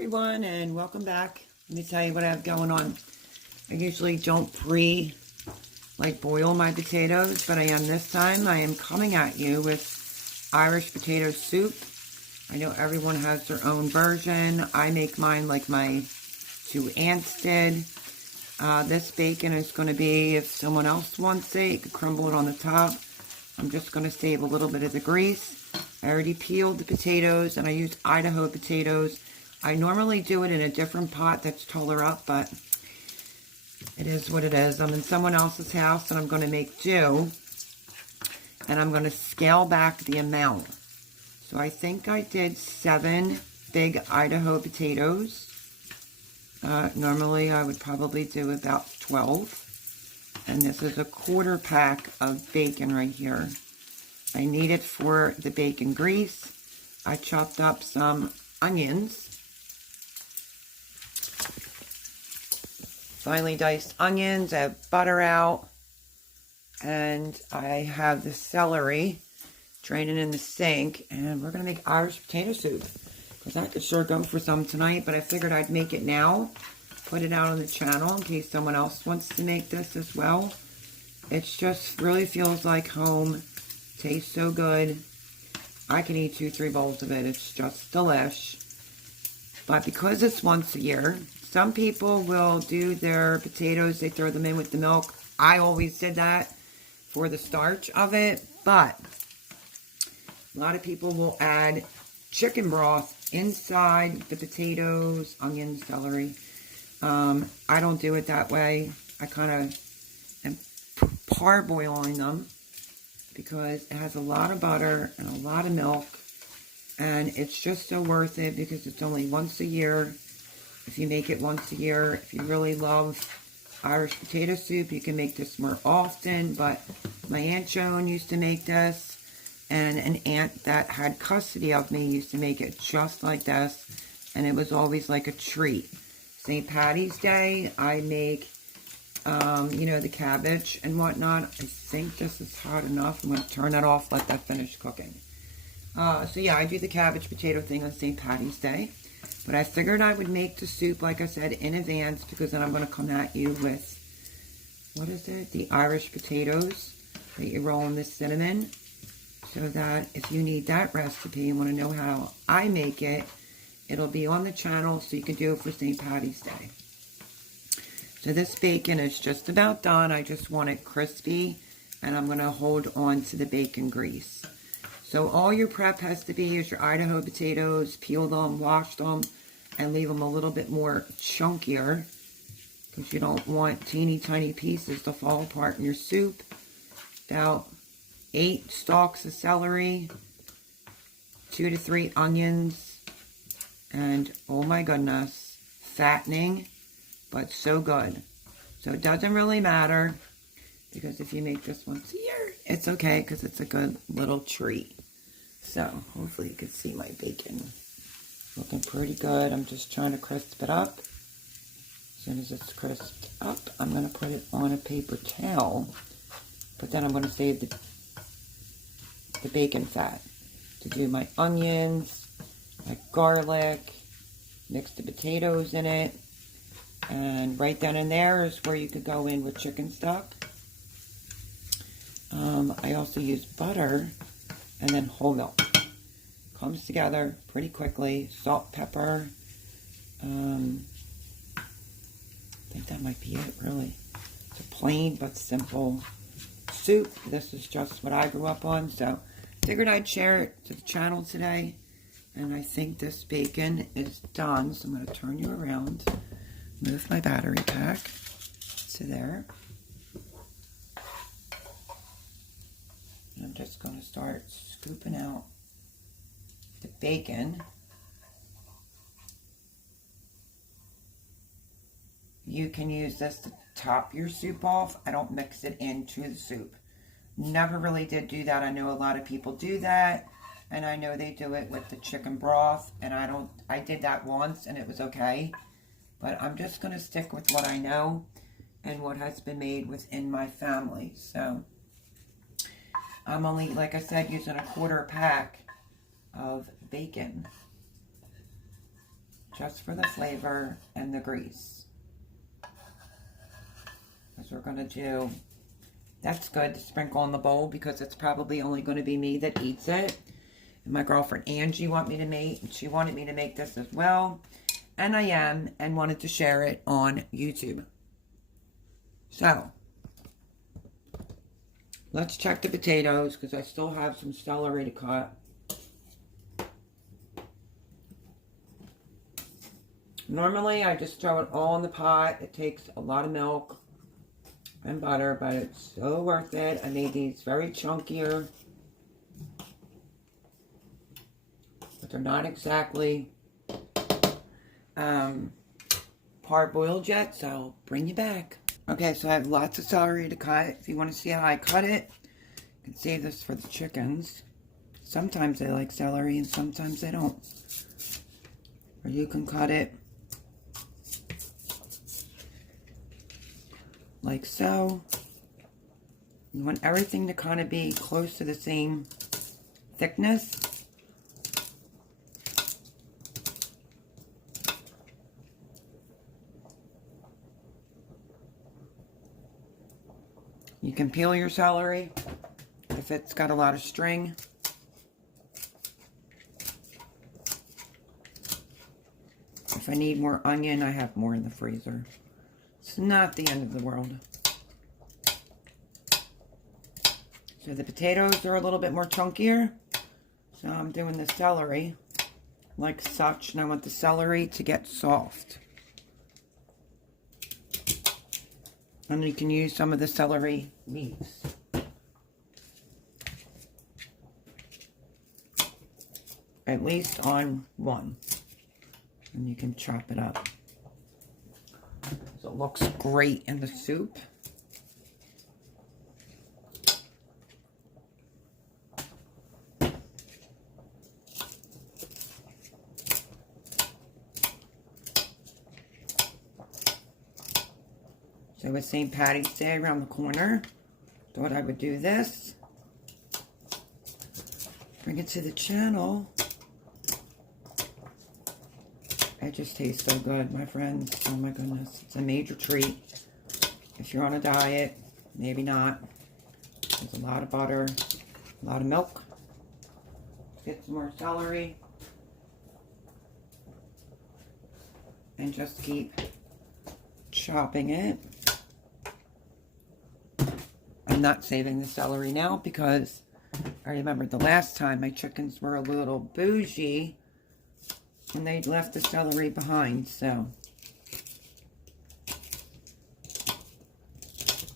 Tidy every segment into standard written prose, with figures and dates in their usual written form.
everyone, and welcome back. Let me tell you what I have going on. I usually don't boil my potatoes, but I am this time. I am coming at you with Irish potato soup. I know everyone has their own version. I make mine like my two aunts did. This bacon is going to be, if someone else wants it, you can crumble it on the top. I'm just going to save a little bit of the grease. I already peeled the potatoes, and I used Idaho potatoes. I normally do it in a different pot that's taller up, but it is what it is. I'm in someone else's house, and I'm going to make do, and I'm going to scale back the amount. So I think I did 7 big Idaho potatoes. Normally, I would probably do about 12, and this is a 1/4 pack of bacon right here. I need it for the bacon grease. I chopped up some onions. Finely diced onions. I have butter out. And I have the celery draining in the sink. And we're going to make Irish potato soup. Because I could sure go for some tonight. But I figured I'd make it now. Put it out on the channel in case someone else wants to make this as well. It just really feels like home. Tastes so good. I can eat 2-3 bowls of it. It's just delish. But because it's once a year, some people will do their potatoes, they throw them in with the milk. I always did that for the starch of it. But a lot of people will add chicken broth inside the potatoes, onions, celery. I don't do it that way. I kind of am parboiling them, because it has a lot of butter and a lot of milk, and it's just so worth it because it's only once a year. If you make it once a year, if you really love Irish potato soup, you can make this more often. But my Aunt Joan used to make this, and an aunt that had custody of me used to make it just like this, and it was always like a treat. St. Patty's Day, I make the cabbage and whatnot. I think this is hot enough. I'm going to turn that off, let that finish cooking. So yeah, I do the cabbage potato thing on St. Patty's Day. But I figured I would make the soup, like I said, in advance, because then I'm going to come at you with, what is it? The Irish potatoes that you roll in the cinnamon. So that if you need that recipe and want to know how I make it, it'll be on the channel so you can do it for St. Patty's Day. So this bacon is just about done. I just want it crispy, and I'm going to hold on to the bacon grease. So all your prep has to be is your Idaho potatoes, peel them, wash them, and leave them a little bit more chunkier, because you don't want teeny tiny pieces to fall apart in your soup. About 8 stalks of celery, 2 to 3 onions, and oh my goodness, fattening, but so good. So it doesn't really matter, because if you make this once a year, it's okay, because it's a good little treat. So hopefully you can see my bacon looking pretty good. I'm just trying to crisp it up. As soon as it's crisped up, I'm going to put it on a paper towel, but then I'm going to save the bacon fat to do my onions, my garlic, mix the potatoes in it. And right then and there is where you could go in with chicken stock. I also use butter and then whole milk. Comes together pretty quickly. Salt, pepper. I think that might be it, really. It's a plain but simple soup. This is just what I grew up on, so figured I'd share it to the channel today. And I think this bacon is done, so I'm going to turn you around. Move my battery pack to there. And I'm just going to start scooping out the bacon. You can use this to top your soup off. I don't mix it into the soup. Never really did do that. I know a lot of people do that, and I know they do it with the chicken broth, and I did that once and it was okay. But I'm just going to stick with what I know and what has been made within my family. So I'm only, like I said, using a 1/4 pack of bacon. just for the flavor and the grease. Because we're going to do, that's good to sprinkle in the bowl because it's probably only going to be me that eats it. And my girlfriend Angie wanted me to make this as well. And I am, and wanted to share it on YouTube. So, let's check the potatoes because I still have some celery to cut. Normally, I just throw it all in the pot. It takes a lot of milk and butter, but it's so worth it. I made these very chunkier, but they're not exactly hard-boiled yet, so I'll bring you back. Okay, so I have lots of celery to cut. If you want to see how I cut it, you can save this for the chickens. Sometimes they like celery and sometimes they don't. Or you can cut it like so. You want everything to kind of be close to the same thickness. You can peel your celery if it's got a lot of string. If I need more onion, I have more in the freezer. It's not the end of the world. So the potatoes are a little bit more chunkier. So I'm doing the celery like such, and I want the celery to get soft. And you can use some of the celery leaves. At least on one. And you can chop it up. So it looks great in the soup. So with St. Patty's Day around the corner, thought I would do this. Bring it to the channel. It just tastes so good, my friends. Oh my goodness. It's a major treat. If you're on a diet, maybe not. There's a lot of butter, a lot of milk. Get some more celery. And just keep chopping it. I'm not saving the celery now because I remembered the last time my chickens were a little bougie and they left the celery behind, so.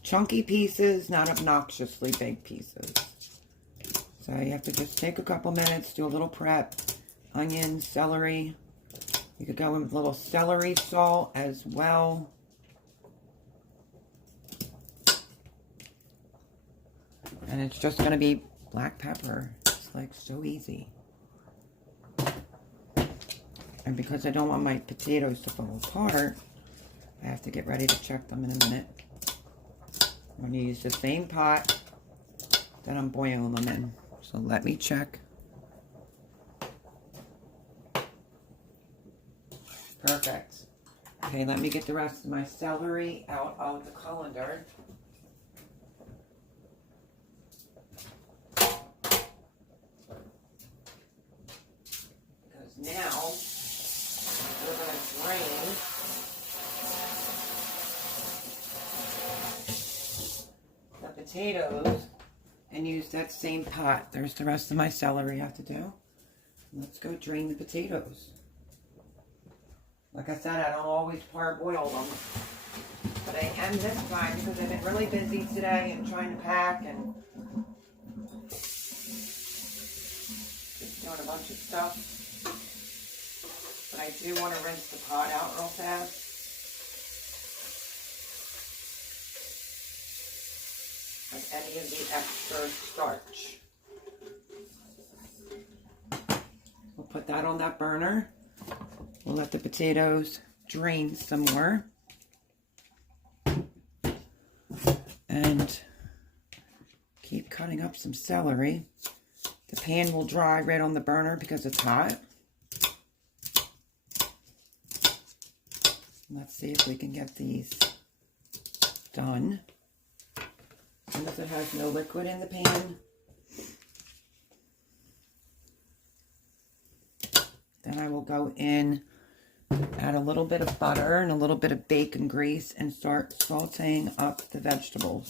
Chunky pieces, not obnoxiously big pieces. So you have to just take a couple minutes, do a little prep. Onions, celery. You could go in with a little celery salt as well. And it's just going to be black pepper. It's like so easy. And because I don't want my potatoes to fall apart, I have to get ready to check them in a minute. I'm going to use the same pot that I'm boiling them in. So let me check. Perfect. Okay, let me get the rest of my celery out of the colander. Because now we're going to drain the potatoes and use that same pot. There's the rest of my celery I have to do. Let's go drain the potatoes. Like I said, I don't always parboil them, but I am this time because I've been really busy today and trying to pack and just doing a bunch of stuff. But I do want to rinse the pot out real fast. Of any of the extra starch. We'll put that on that burner. We'll let the potatoes drain some more. And keep cutting up some celery. The pan will dry right on the burner because it's hot. Let's see if we can get these done. Since it has no liquid in the pan. Then I will go in, add a little bit of butter and a little bit of bacon grease and start sauteing up the vegetables.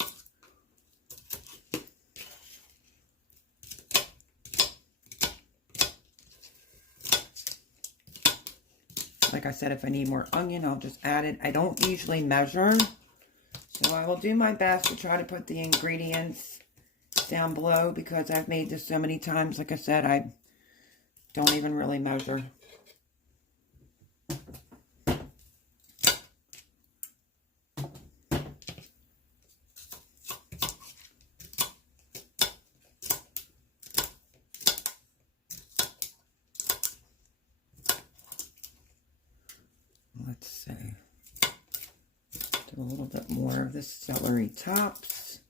Like I said, if I need more onion, I'll just add it. I don't usually measure, so I will do my best to try to put the ingredients down below because I've made this so many times. Like I said, I don't even really measure. Let's see. Do a little bit more of this celery tops.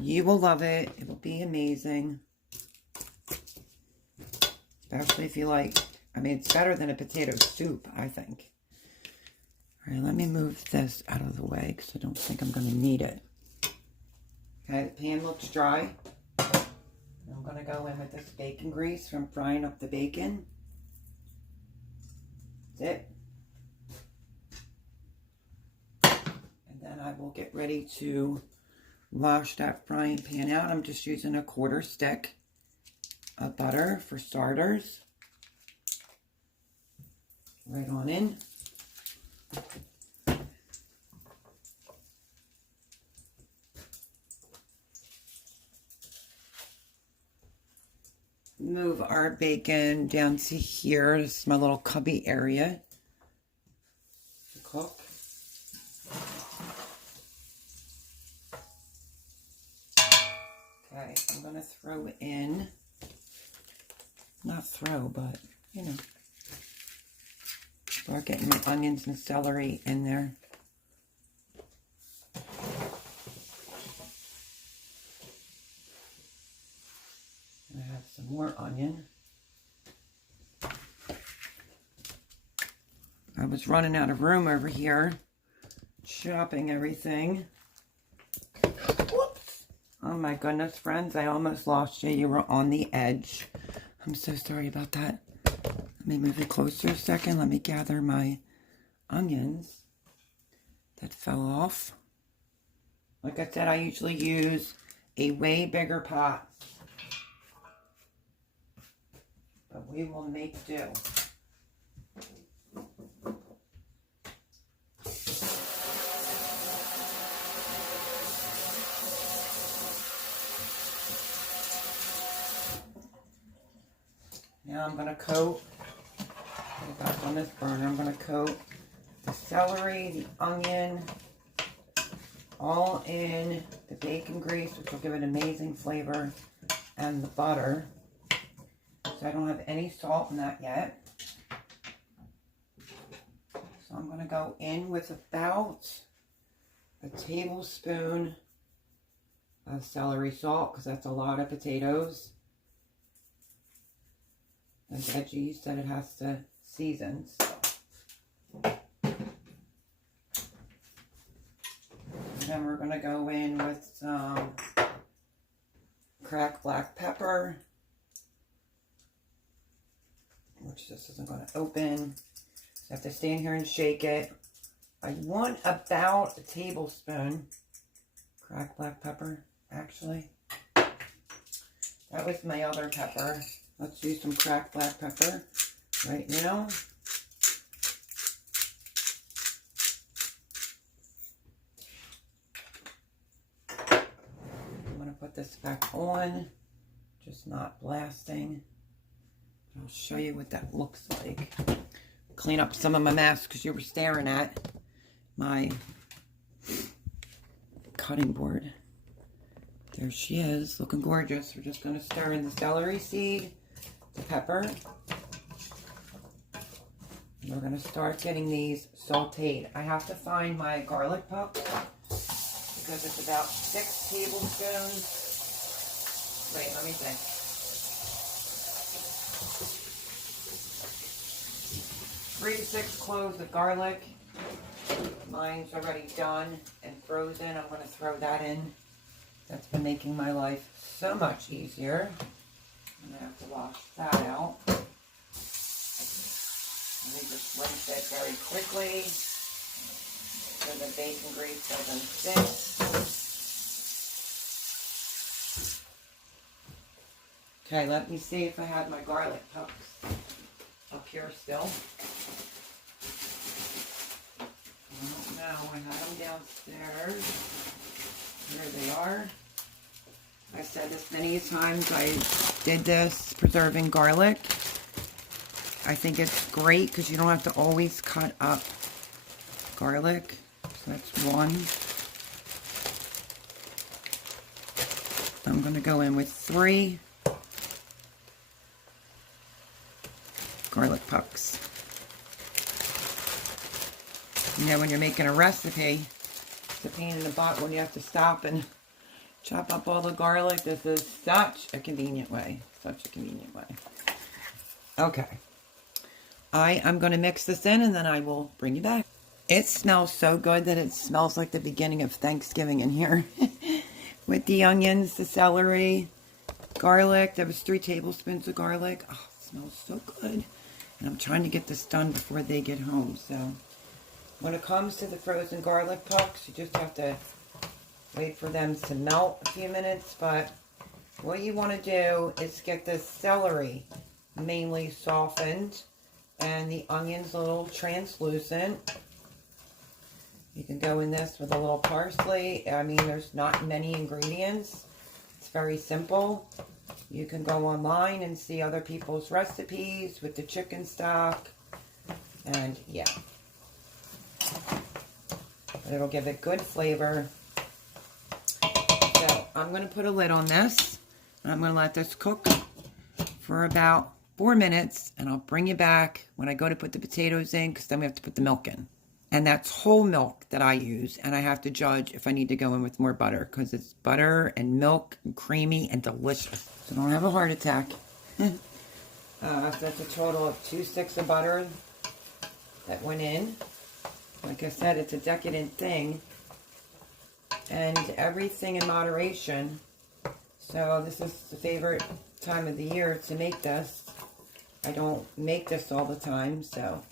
You will love it. It will be amazing. Especially if you like, I mean, it's better than a potato soup, I think. All right, let me move this out of the way because I don't think I'm going to need it. Okay, the pan looks dry. I'm going to go in with this bacon grease from frying up the bacon. That's it. And then I will get ready to wash that frying pan out. I'm just using a 1/4 stick of butter for starters. Right on in. Move our bacon down to here. This is my little cubby area to cook. Okay, I'm going to throw in, not throw, but, you know, start getting my onions and celery in there. I have some more onion. I was running out of room over here, chopping everything. Whoops! Oh my goodness, friends, I almost lost you. You were on the edge. I'm so sorry about that. Let me move it closer a second. Let me gather my onions that fell off. Like I said, I usually use a way bigger pot. But we will make do. Now I'm going to coat, put it back on this burner, I'm going to coat the celery, the onion, all in the bacon grease, which will give it amazing flavor, and the butter. So I don't have any salt in that yet. So I'm going to go in with about a tablespoon of celery salt, because that's a lot of potatoes and veggies that it has to season. So. Then we're going to go in with some cracked black pepper, which this isn't going to open. So I have to stand here and shake it. I want about a tablespoon cracked black pepper, actually. That was my other pepper. Let's use some cracked black pepper right now. I'm going to put this back on, just not blasting. I'll show you what that looks like. Clean up some of my mess because you were staring at my cutting board. There she is, looking gorgeous. We're just going to stir in the celery seed, the pepper. And we're going to start getting these sauteed. I have to find my garlic puck because it's about 6 tablespoons Wait, let me think. 3 to 6 cloves of garlic. Mine's already done and frozen. I'm going to throw that in. That's been making my life so much easier. I'm going to have to wash that out. Let me just rinse it very quickly so the bacon grease doesn't stick. Okay, let me see if I have my garlic pucks up here still. I don't know, I had them downstairs. Here they are. I said this many times, I did this preserving garlic. I think it's great because you don't have to always cut up garlic. So that's one. I'm going to go in with 3 garlic pucks. You know, when you're making a recipe, it's a pain in the butt when you have to stop and chop up all the garlic. This is such a convenient way. Such a convenient way. Okay. I am going to mix this in and then I will bring you back. It smells so good that it smells like the beginning of Thanksgiving in here. With the onions, the celery, garlic. There was 3 tablespoons of garlic. Oh, it smells so good. And I'm trying to get this done before they get home. So when it comes to the frozen garlic pucks, you just have to wait for them to melt a few minutes. But what you want to do is get the celery mainly softened and the onions a little translucent. You can go in this with a little parsley. I mean, there's not many ingredients. It's very simple. You can go online and see other people's recipes with the chicken stock. And yeah. But it'll give it good flavor. So I'm going to put a lid on this. And I'm going to let this cook for about 4 minutes. And I'll bring you back when I go to put the potatoes in, because then we have to put the milk in. And that's whole milk that I use. And I have to judge if I need to go in with more butter, because it's butter and milk and creamy and delicious. So don't have a heart attack. That's a total of 2 sticks of butter that went in. Like I said, it's a decadent thing. And everything in moderation. So this is the favorite time of the year to make this. I don't make this all the time, so.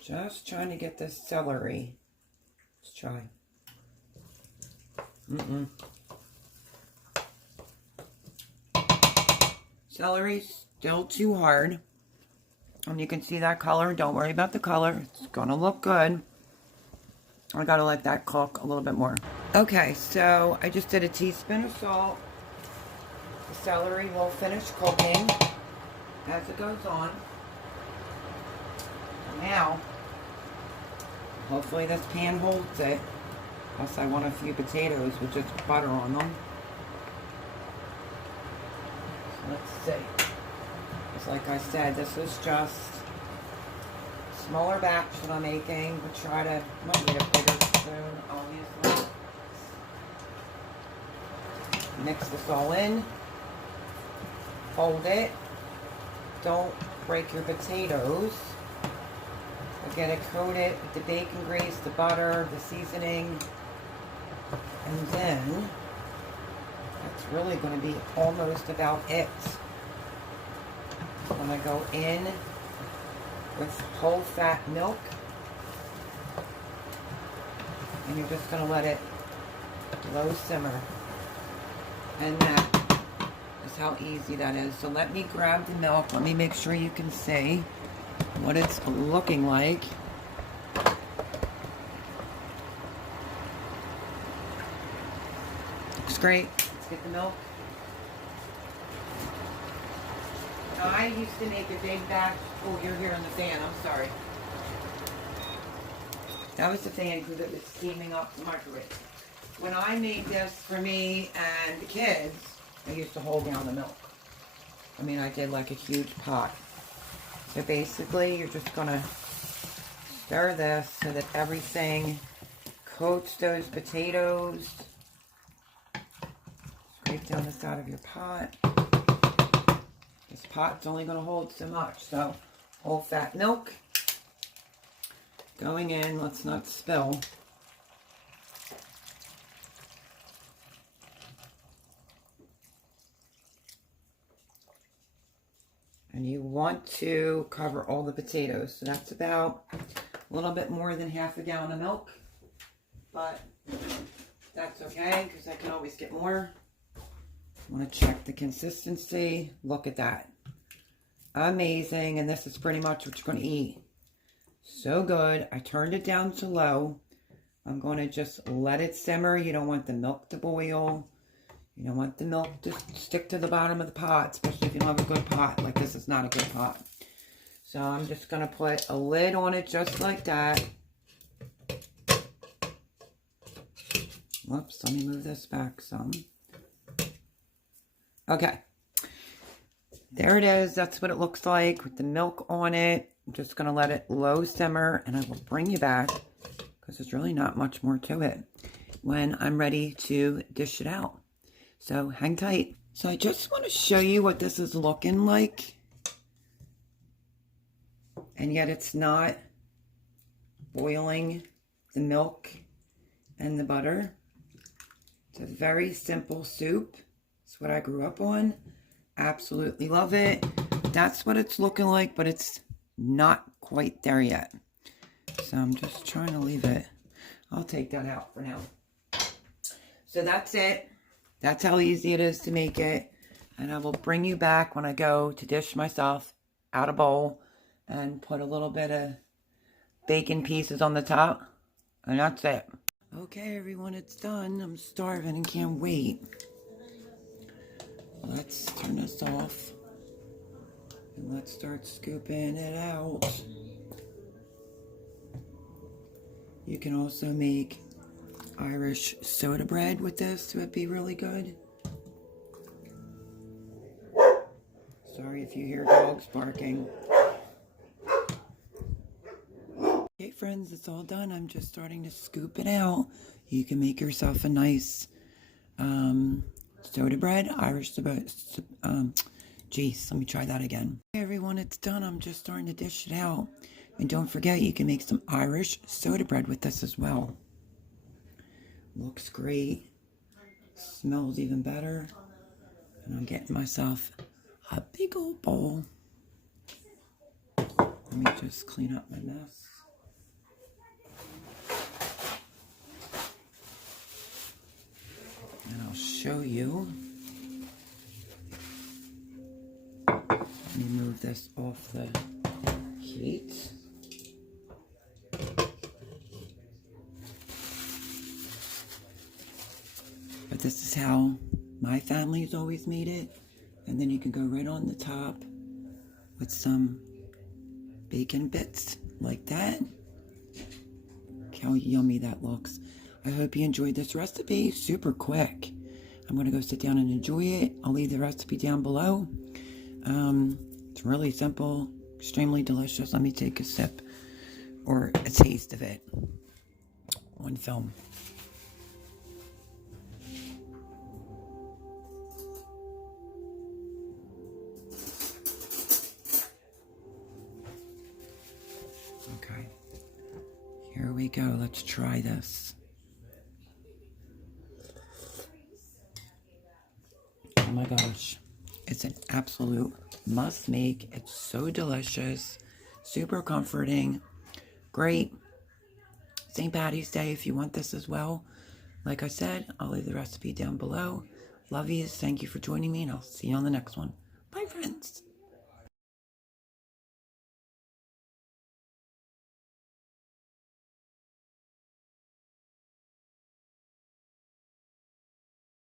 Just trying to get this celery. Let's try. Celery's still too hard. And you can see that color. Don't worry about the color. It's gonna look good. I gotta let that cook a little bit more. Okay, so I just did a teaspoon of salt. The celery will finish cooking as it goes on. Now, hopefully this pan holds it. Plus I want a few potatoes with just butter on them. So let's see. It's like I said, this is just a smaller batch that I'm making. We'll try to, might need a bigger spoon, obviously. Mix this all in. Fold it. Don't break your potatoes. Get it coated with the bacon grease, the butter, the seasoning, and then that's really going to be almost about it. I'm going to go in with whole fat milk, and you're just going to let it low simmer, and that is how easy that is. So let me grab the milk. Let me make sure you can see what it's looking like. Looks great. Let's get the milk. Now, I used to make a big batch. Oh, you're hearing the fan. I'm sorry. That was the fan because it was steaming up the microwave. When I made this for me and the kids, I used to hold down the milk. I mean, I did like a huge pot. So basically, you're just going to stir this so that everything coats those potatoes. Scrape down the side of your pot. This pot's only going to hold so much, so whole fat milk going in. Let's not spill. And you want to cover all the potatoes. So that's about a little bit more than half a gallon of milk. But that's okay, because I can always get more. Want to check the consistency. Look at that. Amazing. And this is pretty much what you're going to eat. So good. I turned it down to low. I'm going to just let it simmer. You don't want the milk to boil. You don't want the milk to stick to the bottom of the pot, especially if you don't have a good pot. Like this is not a good pot. So I'm just going to put a lid on it just like that. Whoops, let me move this back some. Okay. There it is. That's what it looks like with the milk on it. I'm just going to let it low simmer, and I will bring you back because there's really not much more to it when I'm ready to dish it out. So hang tight. So I just want to show you what this is looking like. And yet it's not boiling the milk and the butter. It's a very simple soup. It's what I grew up on. Absolutely love it. That's what it's looking like, but it's not quite there yet. So I'm just trying to leave it. I'll take that out for now. So that's it. That's how easy it is to make it. And I will bring you back when I go to dish myself out a bowl and put a little bit of bacon pieces on the top. And that's it. Okay, everyone, it's done. I'm starving and can't wait. Let's turn this off. And let's start scooping it out. You can also make Irish soda bread with this. It would be really good. Sorry if you hear dogs barking. Okay, friends, it's all done. I'm just starting to scoop it out. You can make yourself a nice soda bread, Irish soda. Geez, let me try that again. Hey everyone, it's done. I'm just starting to dish it out. And don't forget, you can make some Irish soda bread with this as well. Looks great. Smells even better. And I'm getting myself a big old bowl. Let me just clean up my mess. And I'll show you. Let me move this off the heat. But this is how my family's always made it. And then you can go right on the top with some bacon bits like that. Look how yummy that looks. I hope you enjoyed this recipe. Super quick. I'm going to go sit down and enjoy it. I'll leave the recipe down below. It's really simple, extremely delicious. Let me take a sip or a taste of it on film. Okay, here we go. Let's try this. Oh my gosh, it's an absolute must make. It's so delicious, super comforting, great. St. Patty's Day if you want this as well. Like I said, I'll leave the recipe down below. Love yous. Thank you for joining me, and I'll see you on the next one. Bye, friends.